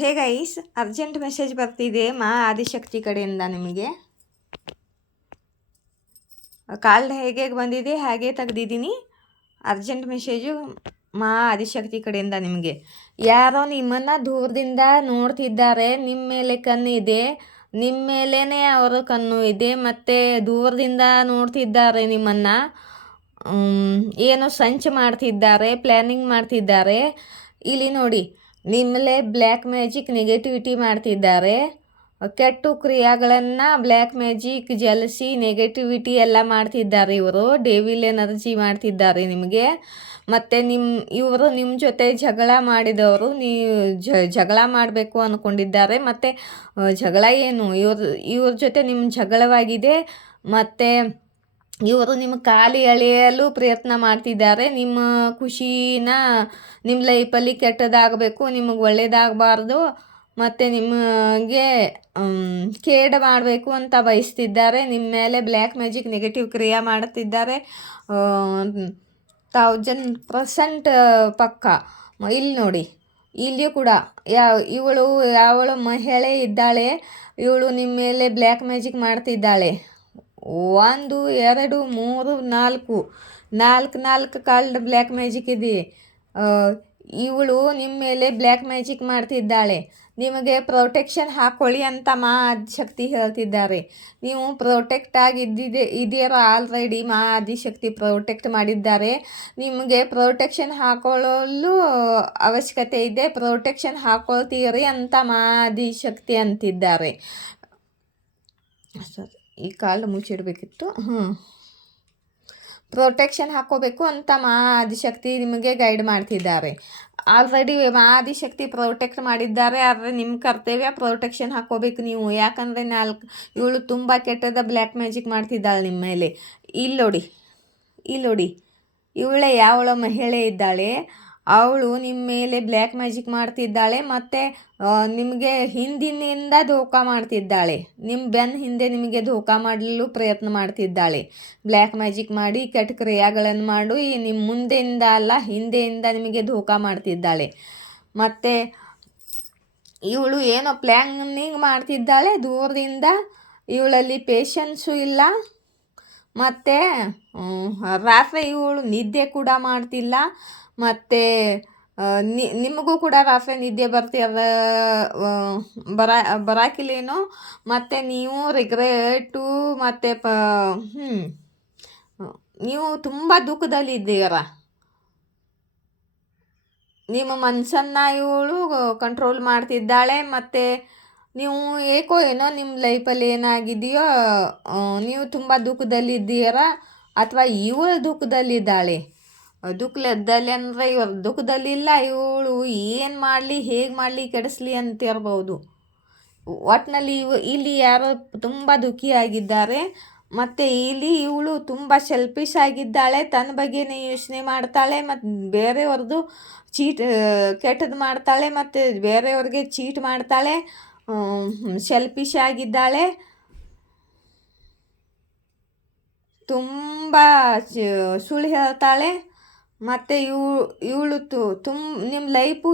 Hey guys, urgent message ಬರ್ತಿದೆ ಮಾ ಆದಿಶಕ್ತಿ ಕಡೆಯಿಂದ. ನಿಮಗೆ ಕಾಲ್ ಹೇಗೆ ಬಂದಿದೆ ಹಾಗೆ ತೆಗ್ದಿದ್ದೀನಿ. ಅರ್ಜೆಂಟ್ ಮೆಸೇಜು ಮಾ ಆದಿಶಕ್ತಿ ಕಡೆಯಿಂದ ನಿಮಗೆ. ಯಾರೋ ನಿಮ್ಮನ್ನು ದೂರದಿಂದ ನೋಡ್ತಿದ್ದಾರೆ, ನಿಮ್ಮ ಮೇಲೆ ಕಣ್ಣು ಇದೆ, ನಿಮ್ಮ ಮೇಲೇ ಅವರ ಕಣ್ಣು ಇದೆ, ಮತ್ತು ದೂರದಿಂದ ನೋಡ್ತಿದ್ದಾರೆ ನಿಮ್ಮನ್ನು. ಏನೋ ಸಂಚು ಮಾಡ್ತಿದ್ದಾರೆ, ಪ್ಲ್ಯಾನಿಂಗ್ ಮಾಡ್ತಿದ್ದಾರೆ. ಇಲ್ಲಿ ನೋಡಿ, ನಿಮ್ಮಲ್ಲೇ ಬ್ಲ್ಯಾಕ್ ಮ್ಯಾಜಿಕ್ ನೆಗೆಟಿವಿಟಿ ಮಾಡ್ತಿದ್ದಾರೆ. ಕೆಟ್ಟ ಕ್ರಿಯೆಗಳನ್ನು ಬ್ಲ್ಯಾಕ್ ಮ್ಯಾಜಿಕ್, ಜಲಸಿ, ನೆಗೆಟಿವಿಟಿ ಎಲ್ಲ ಮಾಡ್ತಿದ್ದಾರೆ. ಇವರು ಡೆವಿಲ್ ಎನರ್ಜಿ ಮಾಡ್ತಿದ್ದಾರೆ ನಿಮಗೆ. ಮತ್ತು ಇವರು ನಿಮ್ಮ ಜೊತೆ ಜಗಳ ಮಾಡಿದವರು, ನೀವು ಜಗಳ ಮಾಡಬೇಕು ಅಂದ್ಕೊಂಡಿದ್ದಾರೆ. ಮತ್ತು ಜಗಳ ಏನು, ಇವ್ರ ಜೊತೆ ನಿಮ್ಮ ಜಗಳವಾಗಿದೆ. ಮತ್ತು ಇವರು ನಿಮ್ಮ ಕಾಲು ಎಳೆಯಲು ಪ್ರಯತ್ನ ಮಾಡ್ತಿದ್ದಾರೆ. ನಿಮ್ಮ ಖುಷಿನ ನಿಮ್ಮ ಲೈಫಲ್ಲಿ ಕೆಟ್ಟದಾಗಬೇಕು, ನಿಮಗೆ ಒಳ್ಳೆಯದಾಗಬಾರ್ದು, ಮತ್ತು ನಿಮಗೆ ಕೇಡು ಮಾಡಬೇಕು ಅಂತ ಬಯಸ್ತಿದ್ದಾರೆ. ನಿಮ್ಮ ಮೇಲೆ ಬ್ಲ್ಯಾಕ್ ಮ್ಯಾಜಿಕ್ ನೆಗೆಟಿವ್ ಕ್ರಿಯೆ ಮಾಡುತ್ತಿದ್ದಾರೆ 1000% ಪಕ್ಕ. ಇಲ್ಲಿ ನೋಡಿ, ಇಲ್ಲಿಯೂ ಕೂಡ ಯಾವಳು ಮಹಿಳೆ ಇದ್ದಾಳೆ, ಇವಳು ನಿಮ್ಮ ಮೇಲೆ ಬ್ಲ್ಯಾಕ್ ಮ್ಯಾಜಿಕ್ ಮಾಡ್ತಿದ್ದಾಳೆ. 1 2 3 4 ಕಾಲ್ಡ್ ಬ್ಲ್ಯಾಕ್ ಮ್ಯಾಜಿಕ್ ಇದೆ. ಇವಳು ನಿಮ್ಮ ಮೇಲೆ ಬ್ಲ್ಯಾಕ್ ಮ್ಯಾಜಿಕ್ ಮಾಡ್ತಿದ್ದಾಳೆ. ನಿಮಗೆ ಪ್ರೊಟೆಕ್ಷನ್ ಹಾಕ್ಕೊಳ್ಳಿ ಅಂತ ಮಾ ಆದಿಶಕ್ತಿ ಹೇಳ್ತಿದ್ದಾರೆ. ನೀವು ಪ್ರೊಟೆಕ್ಟ್ ಇದೀರೋ ಆಲ್ರೆಡಿ. ಮಾ ಆದಿಶಕ್ತಿ ಪ್ರೊಟೆಕ್ಟ್ ಮಾಡಿದ್ದಾರೆ. ನಿಮಗೆ ಪ್ರೊಟೆಕ್ಷನ್ ಹಾಕೊಳ್ಳಲು ಅವಶ್ಯಕತೆ ಇದೆ, ಪ್ರೊಟೆಕ್ಷನ್ ಹಾಕ್ಕೊಳ್ತೀರಿ ಅಂತ ಮಾ ಆದಿಶಕ್ತಿ ಅಂತಿದ್ದಾರೆ. ಸರಿ, ಈ ಕಾಲು ಮುಚ್ಚಿಡಬೇಕಿತ್ತು. ಪ್ರೊಟೆಕ್ಷನ್ ಹಾಕ್ಕೋಬೇಕು ಅಂತ ಮಾ ಆದಿಶಕ್ತಿ ನಿಮಗೆ ಗೈಡ್ ಮಾಡ್ತಿದ್ದಾರೆ. ಆಲ್ರೆಡಿ ಮಾ ಆದಿಶಕ್ತಿ ಪ್ರೊಟೆಕ್ಟ್ ಮಾಡಿದ್ದಾರೆ. ಆದರೆ ನಿಮ್ಮ ಕರ್ತವ್ಯ ಪ್ರೊಟೆಕ್ಷನ್ ಹಾಕ್ಕೋಬೇಕು ನೀವು. ಯಾಕಂದರೆ ಇವಳು ತುಂಬ ಕೆಟ್ಟದ ಬ್ಲ್ಯಾಕ್ ಮ್ಯಾಜಿಕ್ ಮಾಡ್ತಿದ್ದಾಳೆ ನಿಮ್ಮ ಮೇಲೆ. ಇಲ್ಲಿ ನೋಡಿ, ಇವಳೇ ಯಾವಳ ಮಹಿಳೆ ಇದ್ದಾಳೆ, ಅವಳು ನಿಮ್ಮ ಮೇಲೆ ಬ್ಲ್ಯಾಕ್ ಮ್ಯಾಜಿಕ್ ಮಾಡ್ತಿದ್ದಾಳೆ. ಮತ್ತು ನಿಮಗೆ ಹಿಂದಿನಿಂದ ಧೋಕಾ ಮಾಡ್ತಿದ್ದಾಳೆ. ನಿಮ್ಮ ಬೆನ್ನ ಹಿಂದೆ ನಿಮಗೆ ಧೋಕಾ ಮಾಡಲು ಪ್ರಯತ್ನ ಮಾಡ್ತಿದ್ದಾಳೆ. ಬ್ಲ್ಯಾಕ್ ಮ್ಯಾಜಿಕ್ ಮಾಡಿ ಕೆಟ್ಟ ಕ್ರಿಯೆಗಳನ್ನು ಮಾಡಿ ನಿಮ್ಮ ಮುಂದೆಯಿಂದ ಅಲ್ಲ, ಹಿಂದೆಯಿಂದ ನಿಮಗೆ ಧೋಕಾ ಮಾಡ್ತಿದ್ದಾಳೆ. ಮತ್ತು ಇವಳು ಏನೋ ಪ್ಲ್ಯಾನಿಂಗ್ ಮಾಡ್ತಿದ್ದಾಳೆ ದೂರದಿಂದ. ಇವಳಲ್ಲಿ ಪೇಷನ್ಸು ಇಲ್ಲ. ಮತ್ತು ರಾತ್ರಿ ಇವಳು ನಿದ್ದೆ ಕೂಡ ಮಾಡ್ತಿಲ್ಲ. ಮತ್ತು ನಿಮಗೂ ಕೂಡ ರಾತ್ರಿ ನಿದ್ದೆ ಬರಾಕಿಲ್ಲೇನೋ. ಮತ್ತು ನೀವು ರಿಗ್ರೆಟು ಮತ್ತು ನೀವು ತುಂಬ ದುಃಖದಲ್ಲಿದ್ದೀರ. ನಿಮ್ಮ ಮನಸ್ಸನ್ನು ಇವಳು ಕಂಟ್ರೋಲ್ ಮಾಡ್ತಿದ್ದಾಳೆ. ಮತ್ತು ನೀವು ಏನೋ ನಿಮ್ಮ ಲೈಫಲ್ಲಿ ಏನಾಗಿದೆಯೋ, ನೀವು ತುಂಬ ದುಃಖದಲ್ಲಿದ್ದೀರ, ಅಥವಾ ಇವಳು ದುಃಖದಲ್ಲಿದ್ದಾಳೆ. ದುಃಖದಲ್ಲಿ ಅಂದರೆ ಇವರು ದುಃಖದಲ್ಲಿಲ್ಲ. ಇವಳು ಏನು ಮಾಡಲಿ, ಹೇಗೆ ಮಾಡಲಿ, ಕೆಡಿಸ್ಲಿ ಅಂತಿರ್ಬೋದು. ಒಟ್ಟಿನಲ್ಲಿ ಇಲ್ಲಿ ಯಾರೋ ತುಂಬ ದುಃಖಿಯಾಗಿದ್ದಾರೆ. ಮತ್ತು ಇಲ್ಲಿ ಇವಳು ತುಂಬ ಸೆಲ್ಫಿಶ್ ಆಗಿದ್ದಾಳೆ. ತನ್ನ ಬಗ್ಗೆನೇ ಯೋಚನೆ ಮಾಡ್ತಾಳೆ, ಮತ್ತು ಬೇರೆಯವ್ರದ್ದು ಕೆಟ್ಟದ್ದು ಮಾಡ್ತಾಳೆ, ಮತ್ತು ಬೇರೆಯವ್ರಿಗೆ ಚೀಟ್ ಮಾಡ್ತಾಳೆ. ಸೆಲ್ಫಿಶ್ ಆಗಿದ್ದಾಳೆ. ತುಂಬ ಸುಳ್ಳು ಹೇಳ್ತಾಳೆ. ಮತ್ತು ಇವಳು ನಿಮ್ಮ ಲೈಫು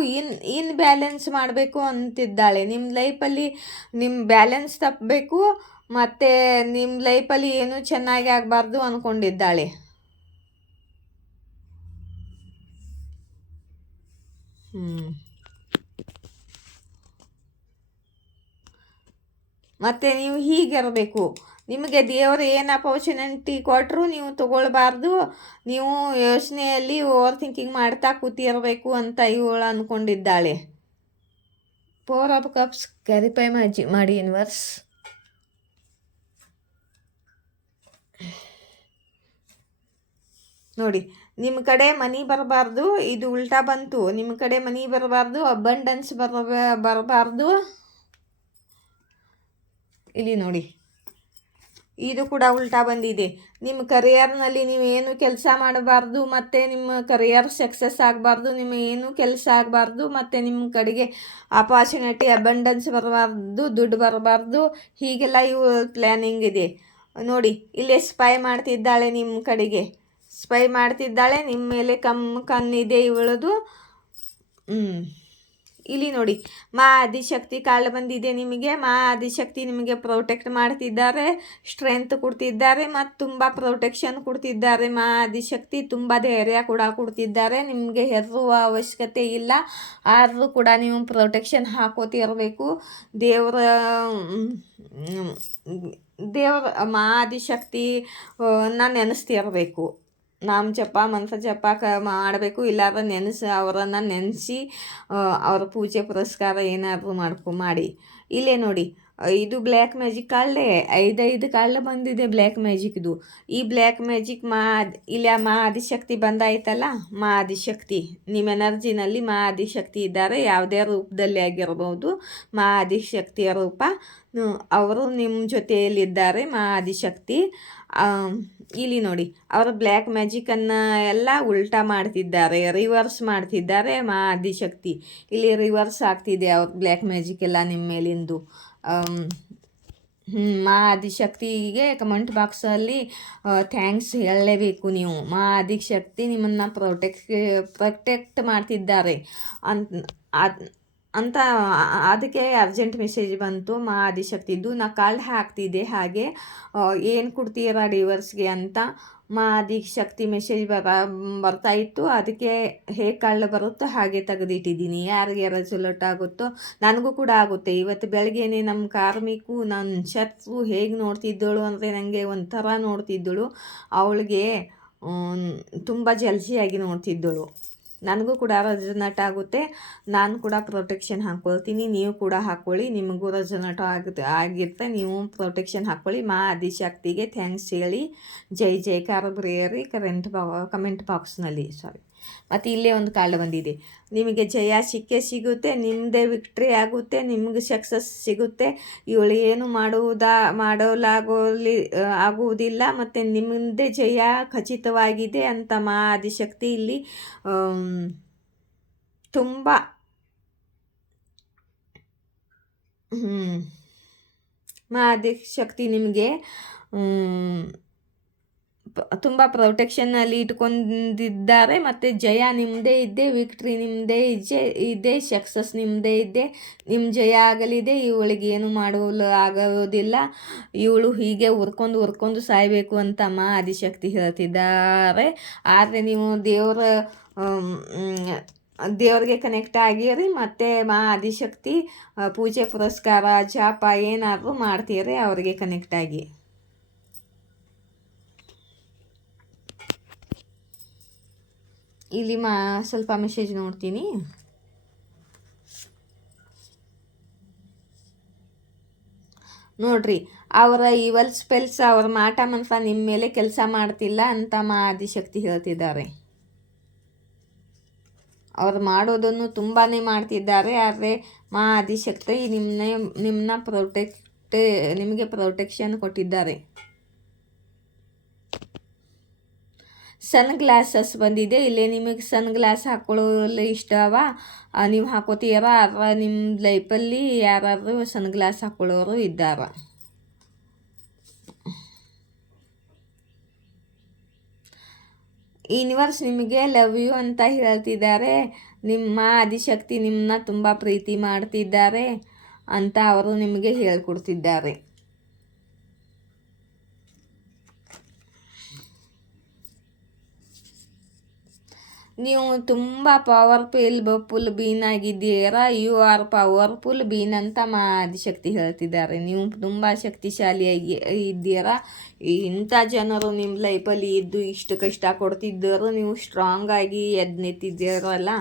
ಬ್ಯಾಲೆನ್ಸ್ ಮಾಡಬೇಕು ಅಂತಿದ್ದಾಳೆ. ನಿಮ್ಮ ಲೈಫಲ್ಲಿ ನಿಮ್ಮ ಬ್ಯಾಲೆನ್ಸ್ ತಪ್ಪಬೇಕು, ಮತ್ತು ನಿಮ್ಮ ಲೈಫಲ್ಲಿ ಏನೂ ಚೆನ್ನಾಗಿ ಆಗಬಾರ್ದು ಅಂದ್ಕೊಂಡಿದ್ದಾಳೆ. ಮತ್ತು ನೀವು ಹೀಗಿರಬೇಕು. ನಿಮಗೆ ದೇವರು ಏನು ಅಪರ್ಚುನಿಟಿ ಕೊಟ್ಟರು ನೀವು ತೊಗೊಳ್ಬಾರ್ದು. ನೀವು ಯೋಚನೆಯಲ್ಲಿ ಓವರ್ ಥಿಂಕಿಂಗ್ ಮಾಡ್ತಾ ಕೂತಿರಬೇಕು ಅಂತ ಇವಳು ಅಂದ್ಕೊಂಡಿದ್ದಾಳೆ. 4 ಆಫ್ ಕಪ್ಸ್ ಕ್ಯಾರಿಫೈ ಮಾಡಿ ಯೂನಿವರ್ಸ್. ನೋಡಿ, ನಿಮ್ಮ ಕಡೆ ಮನಿ ಬರಬಾರ್ದು. ಇದು ಉಲ್ಟಾ ಬಂತು. ನಿಮ್ಮ ಕಡೆ ಮನಿ ಬರಬಾರ್ದು, ಅಬಂಡೆನ್ಸ್ ಬರಬಾರ್ದು. ಇಲ್ಲಿ ನೋಡಿ, ಇದು ಕೂಡ ಉಲ್ಟಾ ಬಂದಿದೆ. ನಿಮ್ಮ ಕರಿಯರ್ನಲ್ಲಿ ನೀವು ಏನು ಕೆಲಸ ಮಾಡಬಾರ್ದು, ಮತ್ತು ನಿಮ್ಮ ಕರಿಯರ್ ಸಕ್ಸಸ್ ಆಗಬಾರ್ದು, ನಿಮ್ಮ ಏನು ಕೆಲಸ ಆಗಬಾರ್ದು, ಮತ್ತು ನಿಮ್ಮ ಕಡೆಗೆ ಅಪಾರ್ಚುನಿಟಿ ಅಬಂಡೆನ್ಸ್ ಬರಬಾರ್ದು, ದುಡ್ಡು ಬರಬಾರ್ದು. ಹೀಗೆಲ್ಲ ಇವು ಪ್ಲ್ಯಾನಿಂಗ್ ಇದೆ. ನೋಡಿ, ಇಲ್ಲೇ ಸ್ಪೈ ಮಾಡ್ತಿದ್ದಾಳೆ, ನಿಮ್ಮ ಕಡೆಗೆ ಸ್ಪೈ ಮಾಡ್ತಿದ್ದಾಳೆ. ನಿಮ್ಮ ಮೇಲೆ ಕಣ್ಣಿದೆ ಇವಳದು. ಇಲ್ಲಿ ನೋಡಿ, ಮಾ ಆದಿಶಕ್ತಿ ಕಾರ್ಡ್ ಬಂದಿದೆ ನಿಮಗೆ. ಮಾ ಆದಿಶಕ್ತಿ ನಿಮಗೆ ಪ್ರೊಟೆಕ್ಟ್ ಮಾಡ್ತಿದ್ದಾರೆ, ಸ್ಟ್ರೆಂತ್ ಕೊಡ್ತಿದ್ದಾರೆ ಮತ್ತು ತುಂಬ ಪ್ರೊಟೆಕ್ಷನ್ ಕೊಡ್ತಿದ್ದಾರೆ. ಮಾ ಆದಿಶಕ್ತಿ ತುಂಬ ಧೈರ್ಯ ಕೂಡ ಕೊಡ್ತಿದ್ದಾರೆ. ನಿಮಗೆ ಹೆದರುವ ಅವಶ್ಯಕತೆ ಇಲ್ಲ, ಆದರೂ ಕೂಡ ನೀವು ಪ್ರೊಟೆಕ್ಷನ್ ಹಾಕೋತಿರಬೇಕು. ದೇವರ ಮಾ ಆದಿಶಕ್ತಿ ನೆನೆಸ್ತಿರಬೇಕು. ನಾಮ ಜಪ ಮಂತ್ರ ಜಪ ಮಾಡಬೇಕು. ಇಲ್ಲಾರ ಅವರನ್ನು ನೆನೆಸಿ ಅವರ ಪೂಜೆ ಪುರಸ್ಕಾರ ಏನಾದರೂ ಮಾಡಿ. ಇಲ್ಲೇ ನೋಡಿ, ಇದು ಬ್ಲ್ಯಾಕ್ ಮ್ಯಾಜಿಕ್ ಕಾರ್ಡೇ 5 ಕಾರ್ಡ್ ಬಂದಿದೆ ಬ್ಲ್ಯಾಕ್ ಮ್ಯಾಜಿಕ್ದು. ಈ ಬ್ಲ್ಯಾಕ್ ಮ್ಯಾಜಿಕ್ ಇಲ್ಲ ಮಾ ಆದಿಶಕ್ತಿ ಬಂದಾಯ್ತಲ್ಲ. ಮಾ ಆದಿಶಕ್ತಿ ನಿಮ್ಮ ಎನರ್ಜಿನಲ್ಲಿ ಮಾ ಆದಿಶಕ್ತಿ ಇದ್ದಾರೆ, ಯಾವುದೇ ರೂಪದಲ್ಲಿ ಆಗಿರ್ಬೋದು. ಮಾ ಆದಿಶಕ್ತಿಯ ರೂಪ, ಅವರು ನಿಮ್ಮ ಜೊತೆಯಲ್ಲಿದ್ದಾರೆ. ಮಾ ಆದಿಶಕ್ತಿ ಇಲ್ಲಿ ನೋಡಿ, ಅವರು ಬ್ಲ್ಯಾಕ್ ಮ್ಯಾಜಿಕನ್ನು ಎಲ್ಲ ಉಲ್ಟಾ ಮಾಡ್ತಿದ್ದಾರೆ, ರಿವರ್ಸ್ ಮಾಡ್ತಿದ್ದಾರೆ. ಮಾ ಆದಿಶಕ್ತಿ ಇಲ್ಲಿ ರಿವರ್ಸ್ ಆಗ್ತಿದೆ ಅವ್ರ ಬ್ಲ್ಯಾಕ್ ಮ್ಯಾಜಿಕ್ ಎಲ್ಲ ನಿಮ್ಮ ಮೇಲಿಂದು. ಮಾ ಆದಿಶಕ್ತಿಗೆ ಕಮೆಂಟ್ ಬಾಕ್ಸಲ್ಲಿ ಥ್ಯಾಂಕ್ಸ್ ಹೇಳಲೇಬೇಕು ನೀವು. ಮಾ ಆದಿಶಕ್ತಿ ನಿಮ್ಮನ್ನು ಪ್ರೊಟೆಕ್ಟ್ ಮಾಡ್ತಿದ್ದಾರೆ ಅಂತ ಅದಕ್ಕೆ ಅರ್ಜೆಂಟ್ ಮೆಸೇಜ್ ಬಂತು ಮಾ ಆದಿಶಕ್ತಿದ್ದು. ನಾ ಕಾರ್ಡ್ ಹಾಕ್ತಿದ್ದೆ ಹಾಗೆ, ಏನು ಕೊಡ್ತೀರಾ ಡಿವರ್ಸ್ಗೆ ಅಂತ ಮಾ ಆದಿಶಕ್ತಿ ಮೆಸೇಜ್ ಬರ್ತಾ ಇತ್ತು. ಅದಕ್ಕೆ ಹೇಗೆ ಕಾರ್ಡ್ ಬರುತ್ತೋ ಹಾಗೆ ತೆಗೆದಿಟ್ಟಿದ್ದೀನಿ. ಯಾರಿಗೆ ರೆಸಲ್ಯೂಟ್ ಆಗುತ್ತೋ ನನಗೂ ಕೂಡ ಆಗುತ್ತೆ. ಇವತ್ತು ಬೆಳಗ್ಗೆನೇ ನಮ್ಮ ಕಾರ್ಮಿಕು ನನ್ನ ಶತ್ರು ಹೇಗೆ ನೋಡ್ತಿದ್ದಳು ಅಂದರೆ ನನಗೆ ಒಂಥರ ನೋಡ್ತಿದ್ದಳು. ಅವಳಿಗೆ ತುಂಬ ಜಲ್ಸಿಯಾಗಿ ನೋಡ್ತಿದ್ದಳು. ನನಗೂ ಕೂಡ ರೆಸಲ್ಯೂಟ್ ಆಗುತ್ತೆ. ನಾನು ಕೂಡ ಪ್ರೊಟೆಕ್ಷನ್ ಹಾಕ್ಕೊಳ್ತೀನಿ, ನೀವು ಕೂಡ ಹಾಕ್ಕೊಳ್ಳಿ. ನಿಮಗೂ ರೆಸಲ್ಯೂಟ್ ಆಗಿರುತ್ತೆ, ನೀವು ಪ್ರೊಟೆಕ್ಷನ್ ಹಾಕ್ಕೊಳ್ಳಿ. ಮಾ ಆದಿಶಕ್ತಿಗೆ ಥ್ಯಾಂಕ್ಸ್ ಹೇಳಿ, ಜೈ ಜೈಕಾರ ಬರೆಯಿರಿ ಕಮೆಂಟ್ ಬಾಕ್ಸ್ನಲ್ಲಿ. ಮತ್ತು ಇಲ್ಲೇ ಒಂದು ಕಾರ್ಡ್ ಬಂದಿದೆ. ನಿಮಗೆ ಜಯ ಸಿಗುತ್ತೆ, ನಿಮ್ಮದೇ ವಿಕ್ಟ್ರಿ ಆಗುತ್ತೆ, ನಿಮಗೆ ಸಕ್ಸಸ್ ಸಿಗುತ್ತೆ. ಇವಳು ಏನು ಆಗುವುದಿಲ್ಲ ಮತ್ತು ನಿಮ್ಮದೇ ಜಯ ಖಚಿತವಾಗಿದೆ ಅಂತ ಮಾ ಆದಿಶಕ್ತಿ ಇಲ್ಲಿ ತುಂಬ ಮಾ ಆದಿಶಕ್ತಿ ನಿಮಗೆ ತುಂಬ ಪ್ರೊಟೆಕ್ಷನ್ನಲ್ಲಿ ಇಟ್ಕೊಂಡಿದ್ದಾರೆ. ಮತ್ತು ಜಯ ನಿಮ್ಮದೇ ಇದ್ದೆ, ವಿಕ್ಟ್ರಿ ನಿಮ್ಮದೇ ಇದೆ, ಸಕ್ಸಸ್ ನಿಮ್ಮದೇ ಇದ್ದೆ, ನಿಮ್ಮ ಜಯ ಆಗಲಿದೆ. ಇವಳಿಗೆ ಏನು ಆಗೋದಿಲ್ಲ, ಇವಳು ಹೀಗೆ ಹುರ್ಕೊಂಡು ಸಾಯಬೇಕು ಅಂತ ಮಾ ಆದಿಶಕ್ತಿ ಹೇಳ್ತಿದ್ದಾರೆ. ಆದರೆ ನೀವು ದೇವ್ರಿಗೆ ಕನೆಕ್ಟ್ ಆಗಿರಿ ಮತ್ತು ಮಾ ಆದಿಶಕ್ತಿ ಪೂಜೆ ಪುರಸ್ಕಾರ ಜಾಪ ಏನಾದರೂ ಮಾಡ್ತೀರಿ ಅವರಿಗೆ ಕನೆಕ್ಟ್ ಆಗಿ. ಇಲ್ಲಿ ಸ್ವಲ್ಪ ಮೆಸೇಜ್ ನೋಡ್ತೀನಿ. ನೋಡ್ರಿ, ಅವರ ಇವಲ್ ಸ್ಪೆಲ್ಸ್, ಅವರ ಮಾಟ ಮಂತ್ರ ನಿಮ್ಮ ಮೇಲೆ ಕೆಲಸ ಮಾಡ್ತಿಲ್ಲ ಅಂತ ಮಾ ಆದಿಶಕ್ತಿ ಹೇಳ್ತಿದ್ದಾರೆ. ಅವ್ರು ಮಾಡೋದನ್ನು ತುಂಬಾ ಮಾಡ್ತಿದ್ದಾರೆ. ಆದರೆ ಮಾ ಆದಿಶಕ್ತಿ ನಿಮಗೆ ಪ್ರೊಟೆಕ್ಷನ್ ಕೊಟ್ಟಿದ್ದಾರೆ. ಸನ್ ಗ್ಲಾಸಸ್ ಬಂದಿದೆ. ಇಲ್ಲೇ ನಿಮಗೆ ಸನ್ ಗ್ಲಾಸ್ ಹಾಕ್ಕೊಳ್ಳಲು ಇಷ್ಟವ, ನೀವು ಹಾಕೋತೀರ. ಅಥವಾ ನಿಮ್ಮ ಲೈಫಲ್ಲಿ ಯಾರಾದರೂ ಸನ್ ಗ್ಲಾಸ್ ಹಾಕ್ಕೊಳ್ಳೋರು ಇದ್ದಾರೆ. ಯೂನಿವರ್ಸ್ ನಿಮಗೆ ಲವ್ ಯು ಅಂತ ಹೇಳ್ತಿದ್ದಾರೆ. ನಿಮ್ಮ ಆದಿಶಕ್ತಿ ನಿಮ್ಮನ್ನ ತುಂಬ ಪ್ರೀತಿ ಮಾಡ್ತಿದ್ದಾರೆ ಅಂತ ಅವರು ನಿಮಗೆ ಹೇಳ್ಕೊಡ್ತಿದ್ದಾರೆ. ನೀವು ತುಂಬ ಪವರ್ಫುಲ್ ಬೀನ್ ಆಗಿದ್ದೀರಾ. ಯು ಆರ್ ಪವರ್ಫುಲ್ ಬೀನ್ ಅಂತ ಮಾ ಆದಿಶಕ್ತಿ ಹೇಳ್ತಿದ್ದಾರೆ. ನೀವು ತುಂಬ ಶಕ್ತಿಶಾಲಿಯಾಗಿ ಇದ್ದೀರಾ. ಇಂಥ ಜನರು ನಿಮ್ಮ ಲೈಫಲ್ಲಿ ಇದ್ದು ಇಷ್ಟು ಕಷ್ಟ ಕೊಡ್ತಿದ್ದರು, ನೀವು ಸ್ಟ್ರಾಂಗ್ ಆಗಿ ಎದ್ದು ನಿಂತಿದ್ದೀರಲ್ಲ,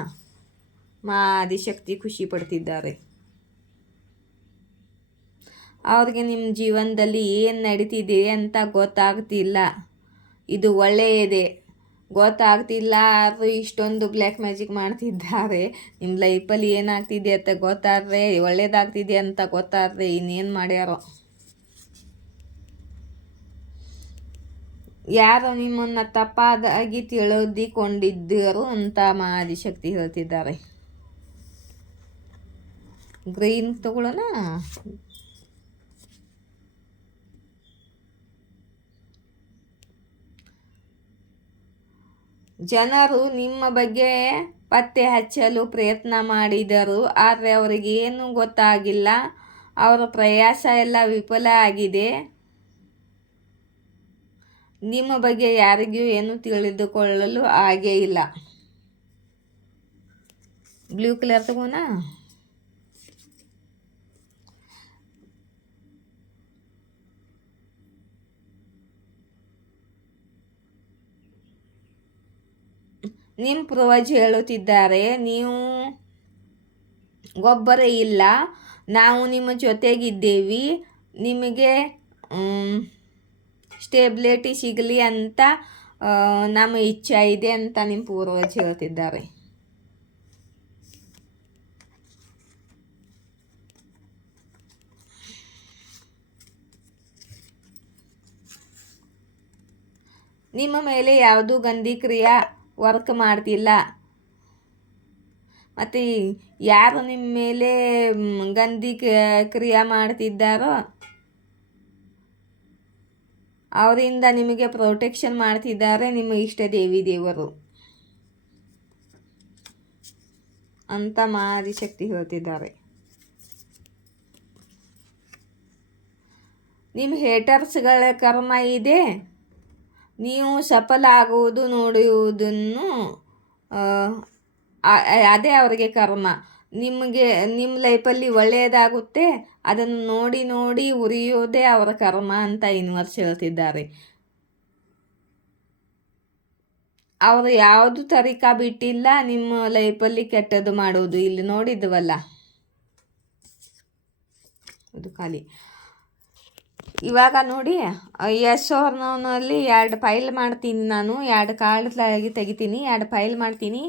ಮಾ ಆದಿಶಕ್ತಿ ಖುಷಿ ಪಡ್ತಿದ್ದಾರೆ. ಅವ್ರಿಗೆ ನಿಮ್ಮ ಜೀವನದಲ್ಲಿ ಏನು ನಡೀತಿದೆ ಅಂತ ಗೊತ್ತಾಗ್ತಿಲ್ಲ. ಇದು ಒಳ್ಳೆಯದೇ, ಗೊತ್ತಾಗ್ತಿಲ್ಲ. ಅದು ಇಷ್ಟೊಂದು ಬ್ಲ್ಯಾಕ್ ಮ್ಯಾಜಿಕ್ ಮಾಡ್ತಿದ್ದಾರೆ. ನಿಮ್ಮ ಲೈಫಲ್ಲಿ ಏನಾಗ್ತಿದೆ ಅಂತ ಗೊತ್ತಾದರೆ, ಒಳ್ಳೇದಾಗ್ತಿದೆ ಅಂತ ಗೊತ್ತಾದರೆ ಇನ್ನೇನು ಮಾಡ್ಯಾರೋ. ಯಾರು ನಿಮ್ಮನ್ನು ತಪ್ಪಾಗಿ ತಿಳಿದುಕೊಂಡಿದ್ದರು ಅಂತ ಮಾ ಆದಿಶಕ್ತಿ ಹೇಳ್ತಿದ್ದಾರೆ. ಗ್ರೀನ್ ತಗೊಳ್ಳೋಣ. ಜನರು ನಿಮ್ಮ ಬಗ್ಗೆ ಪತ್ತೆ ಹಚ್ಚಲು ಪ್ರಯತ್ನ ಮಾಡಿದರು, ಆದರೆ ಅವರಿಗೇನು ಗೊತ್ತಾಗಿಲ್ಲ. ಅವರ ಪ್ರಯಾಸ ಎಲ್ಲ ವಿಫಲ ಆಗಿದೆ. ನಿಮ್ಮ ಬಗ್ಗೆ ಯಾರಿಗೂ ಏನು ತಿಳಿದುಕೊಳ್ಳಲು ಆಗೇ ಇಲ್ಲ. ಬ್ಲೂ ಕಲರ್ ತಗೋಣ. ನಿಮ್ಮ ಪೂರ್ವಜ ಹೇಳುತ್ತಿದ್ದಾರೆ, ನೀವು ಒಬ್ಬರೇ ಇಲ್ಲ, ನಾವು ನಿಮ್ಮ ಜೊತೆಗಿದ್ದೇವೆ, ನಿಮಗೆ ಸ್ಟೆಬಿಲಿಟಿ ಸಿಗಲಿ ಅಂತ ನಮ್ಮ ಇಚ್ಛೆ ಇದೆ ಅಂತ ನಿಮ್ಮ ಪೂರ್ವಜ ಹೇಳ್ತಿದ್ದಾರೆ. ನಿಮ್ಮ ಮೇಲೆ ಯಾವುದೂ ಗಂಧಿ ಕ್ರಿಯೆ ವರ್ಕ್ ಮಾಡ್ತಿಲ್ಲ. ಮತ್ತು ಯಾರು ನಿಮ್ಮ ಮೇಲೆ ಗಂಧಿ ಕ್ರಿಯೆ ಮಾಡ್ತಿದ್ದಾರೋ ಅವರಿಂದ ನಿಮಗೆ ಪ್ರೊಟೆಕ್ಷನ್ ಮಾಡ್ತಿದ್ದಾರೆ ನಿಮ್ಮ ಇಷ್ಟ ದೇವರು ಅಂತ ಆದಿಶಕ್ತಿ ಹೇಳ್ತಿದ್ದಾರೆ. ನಿಮ್ಮ ಹೇಟರ್ಸ್ಗಳ ಕರ್ಮ ಇದೆ, ನೀವು ಸಫಲ ಆಗುವುದು ನೋಡುವುದನ್ನು ಅದೇ ಅವರಿಗೆ ಕರ್ಮ. ನಿಮ್ಮ ಲೈಫಲ್ಲಿ ಒಳ್ಳೆಯದಾಗುತ್ತೆ, ಅದನ್ನು ನೋಡಿ ನೋಡಿ ಉರಿಯೋದೇ ಅವರ ಕರ್ಮ ಅಂತ ಯೂನಿವರ್ಸ್ ಹೇಳ್ತಿದ್ದಾರೆ. ಅವರು ಯಾವುದು ತರೀಕಾ ಬಿಟ್ಟಿಲ್ಲ ನಿಮ್ಮ ಲೈಫಲ್ಲಿ ಕೆಟ್ಟದ್ದು ಮಾಡೋದು. ಇಲ್ಲಿ ನೋಡಿದ್ವಲ್ಲ, ಅದು ಖಾಲಿ. ಇವಾಗ ನೋಡಿ, ಎಸ್ ಆರ್ ನೋನಲ್ಲಿ 2 ಫೈಲ್ ಮಾಡ್ತೀನಿ ನಾನು. 2 ಕಾರ್ಡ್ ತೆಗಿತೀನಿ, 2 ಫೈಲ್ ಮಾಡ್ತೀನಿ.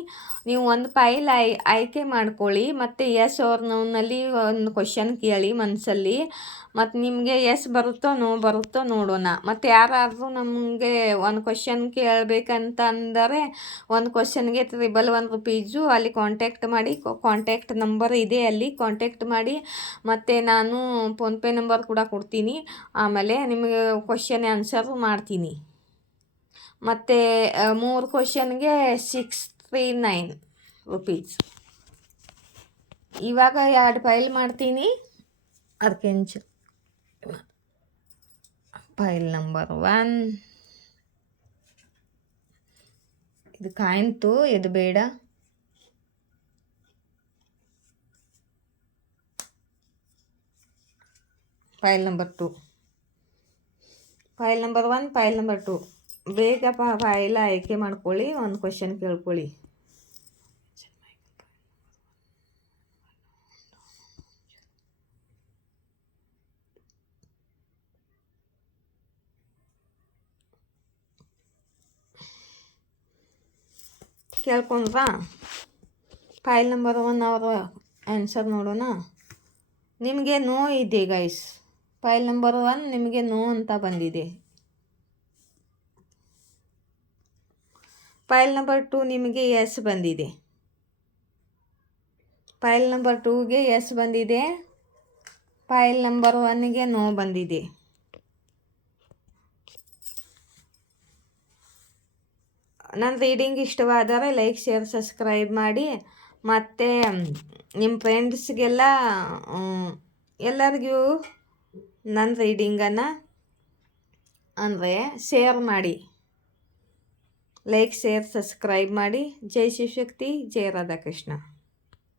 ನೀವು ಒಂದು ಫೈಲ್ ಆಯ್ಕೆ ಮಾಡ್ಕೊಳ್ಳಿ, ಮತ್ತು ಎಸ್ ಆರ್ ನೋನಲ್ಲಿ ಒಂದು ಕ್ವಶನ್ ಕೇಳಿ ಮನಸ್ಸಲ್ಲಿ. ಮತ್ತು ನಿಮಗೆ ಎಸ್ ಬರುತ್ತೋ ನೋ ಬರುತ್ತೋ ನೋಡೋಣ. ಮತ್ತು ಯಾರಾದರೂ ನಮಗೆ ಒಂದು ಕ್ವಶನ್ ಕೇಳಬೇಕಂತ ಅಂದರೆ ಒಂದು ಕ್ವಶನ್ಗೆ 111 ರೂಪೀಸು. ಅಲ್ಲಿ ಕಾಂಟ್ಯಾಕ್ಟ್ ಮಾಡಿ, ಕಾಂಟ್ಯಾಕ್ಟ್ ನಂಬರ್ ಇದೆ ಅಲ್ಲಿ, ಕಾಂಟ್ಯಾಕ್ಟ್ ಮಾಡಿ. ಮತ್ತು ನಾನು ಫೋನ್ಪೇ ನಂಬರ್ ಕೂಡ ಕೊಡ್ತೀನಿ. ಆಮೇಲೆ ನಿಮಗೆ ಕ್ವಶನ್ ಆನ್ಸರ್ ಮಾಡ್ತೀನಿ. ಮತ್ತು 3 ಕ್ವಶನ್ಗೆ 639 ರೂಪೀಸ್. ಇವಾಗ 2 ಫೈಲ್ ಮಾಡ್ತೀನಿ. ಅದಕ್ಕೆ ಫೈಲ್ ನಂಬರ್ 1 ಇದು ಕಾಯಿನ್ತು, ಇದು ಬೇಡ. File number 2, file number 1, file number 2. ಬೇಗ ಫೈಲ್ ಆಯ್ಕೆ ಮಾಡ್ಕೊಳ್ಳಿ, ಒಂದು ಕ್ವಶನ್ ಕೇಳ್ಕೊಳ್ಳಿ. ಕೇಳ್ಕೊಂಡ್ರಾ? ಫೈಲ್ ನಂಬರ್ 1 ಅವರ ಆನ್ಸರ್ ನೋಡೋಣ. ನಿಮಗೆ ನೋ ಇದೆ ಗೈಸ್. ಫೈಲ್ ನಂಬರ್ 1 ನಿಮಗೆ ನೋ ಅಂತ ಬಂದಿದೆ. ಫೈಲ್ ನಂಬರ್ 2 ನಿಮಗೆ ಎಸ್ ಬಂದಿದೆ. ಫೈಲ್ ನಂಬರ್ 2ಗೆ ಎಸ್ ಬಂದಿದೆ. ಫೈಲ್ ನಂಬರ್ 1ಗೆ ನೋ ಬಂದಿದೆ. ನನ್ನ ರೀಡಿಂಗ್ ಇಷ್ಟವಾದರೆ ಲೈಕ್, ಶೇರ್, ಸಬ್ಸ್ಕ್ರೈಬ್ ಮಾಡಿ. ಮತ್ತು ನಿಮ್ಮ ಫ್ರೆಂಡ್ಸ್ಗೆಲ್ಲ ಎಲ್ಲರಿಗೂ ನನ್ನ ರೀಡಿಂಗನ್ನು ಅಂದರೆ ಶೇರ್ ಮಾಡಿ. ಲೈಕ್, ಶೇರ್, ಸಬ್ಸ್ಕ್ರೈಬ್ ಮಾಡಿ. ಜೈ ಶಿವಶಕ್ತಿ, ಜೈ ರಾಧಾಕೃಷ್ಣ.